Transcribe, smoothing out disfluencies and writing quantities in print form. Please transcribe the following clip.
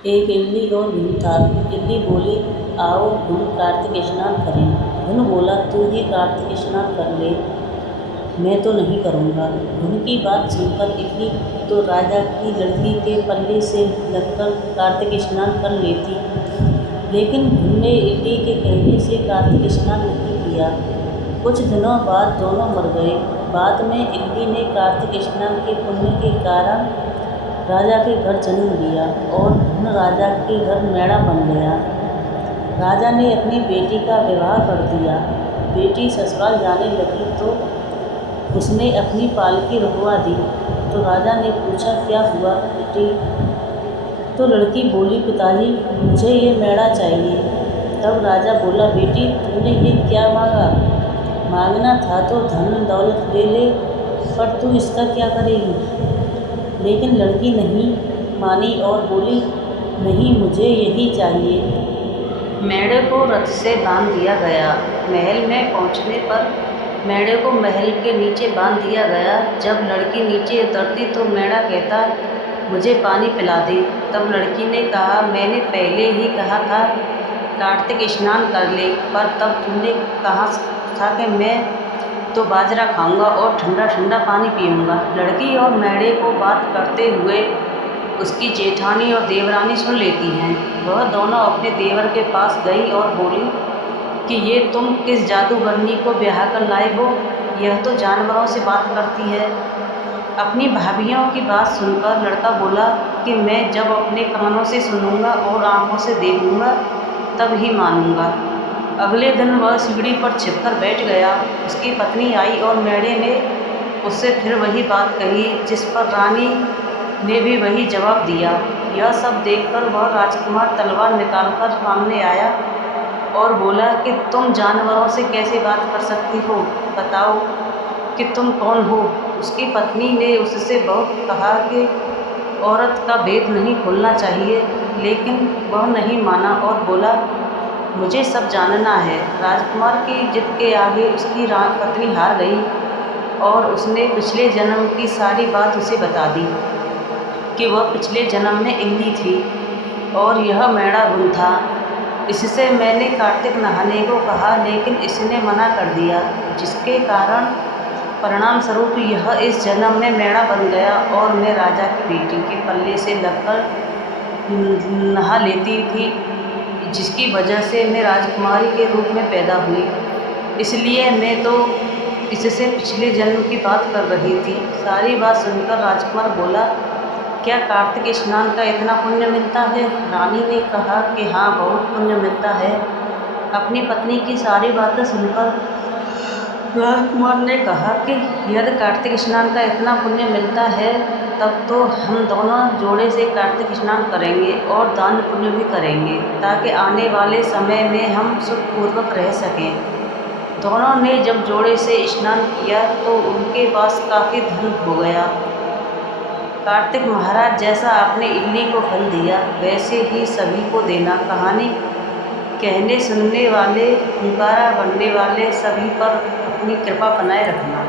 एक इल्ली और घुन था। इल्ली बोली, आओ घुन कार्तिक स्नान करें। घुन बोला, तू ही कार्तिक स्नान कर ले, मैं तो नहीं करूँगा। घुन की बात सुनकर इल्ली तो राजा की लड़की के पल्ले से लगकर कार्तिक स्नान कर लेती, लेकिन घुन ने इल्ली के कहने से कार्तिक स्नान नहीं किया। कुछ दिनों बाद दोनों मर गए। बाद में इल्ली ने कार्तिक स्नान के पुण्य के कारण राजा के घर जन्म लिया और घुन राजा के घर मैड़ा बन गया। राजा ने अपनी बेटी का विवाह कर दिया। बेटी ससुराल जाने लगी तो उसने अपनी पालकी रुकवा दी। तो राजा ने पूछा, क्या हुआ बेटी? तो लड़की बोली, पिताजी मुझे ये मैड़ा चाहिए। तब राजा बोला, बेटी तूने ये क्या मांगा? मांगना था तो धन दौलत ले ले, पर तू इसका क्या करेगी? लेकिन लड़की नहीं मानी और बोली, नहीं मुझे यही चाहिए। मेढ़े को रथ से बांध दिया गया। महल में पहुंचने पर मेढ़े को महल के नीचे बांध दिया गया। जब लड़की नीचे उतरती तो मेढ़ा कहता, मुझे पानी पिला दे। तब लड़की ने कहा, मैंने पहले ही कहा था कार्तिक स्नान कर ले, पर तब तुमने कहा था कि मैं तो बाजरा खाऊंगा और ठंडा ठंडा पानी पीऊंगा। लड़की और मेढ़े को बात करते हुए उसकी जेठानी और देवरानी सुन लेती हैं। वह दोनों अपने देवर के पास गई और बोली कि ये तुम किस जादूगरनी को ब्याह कर लाए हो? यह तो जानवरों से बात करती है। अपनी भाभियों की बात सुनकर लड़का बोला कि मैं जब अपने कानों से सुनूंगा और आंखों से देखूंगा तब ही मानूंगा। अगले दिन वह सीढ़ी पर छिपकर बैठ गया। उसकी पत्नी आई और मेढ़े ने उससे फिर वही बात कही, जिस पर रानी ने भी वही जवाब दिया। यह सब देखकर वह राजकुमार तलवार निकालकर सामने आया और बोला कि तुम जानवरों से कैसे बात कर सकती हो? बताओ कि तुम कौन हो? उसकी पत्नी ने उससे बहुत कहा कि औरत का भेद नहीं खोलना चाहिए, लेकिन वह नहीं माना और बोला, मुझे सब जानना है। राजकुमार की जिद के आगे उसकी पत्नी हार गई और उसने पिछले जन्म की सारी बात उसे बता दी कि वह पिछले जन्म में इल्ली थी और यह मैड़ा घुन था। इससे मैंने कार्तिक नहाने को कहा, लेकिन इसने मना कर दिया, जिसके कारण परिणाम स्वरूप यह इस जन्म में मैड़ा बन गया और मैं राजा की बेटी के पल्ले से लगकर नहा लेती थी, जिसकी वजह से मैं राजकुमारी के रूप में पैदा हुई। इसलिए मैं तो इससे पिछले जन्म की बात कर रही थी। सारी बात सुनकर राजकुमार बोला, क्या कार्तिक स्नान का इतना पुण्य मिलता है? रानी ने कहा कि हाँ, बहुत पुण्य मिलता है। अपनी पत्नी की सारी बातें सुनकर राजकुमार ने कहा कि यदि कार्तिक स्नान का इतना पुण्य मिलता है, तब तो हम दोनों जोड़े से कार्तिक स्नान करेंगे और दान पुण्य भी करेंगे, ताकि आने वाले समय में हम सुखपूर्वक रह सकें। दोनों ने जब जोड़े से स्नान किया तो उनके पास काफ़ी धन हो गया। कार्तिक महाराज, जैसा आपने इल्ली को फल दिया, वैसे ही सभी को देना। कहानी कहने सुनने वाले, हुंकारा बनने वाले सभी पर अपनी कृपा बनाए रखना।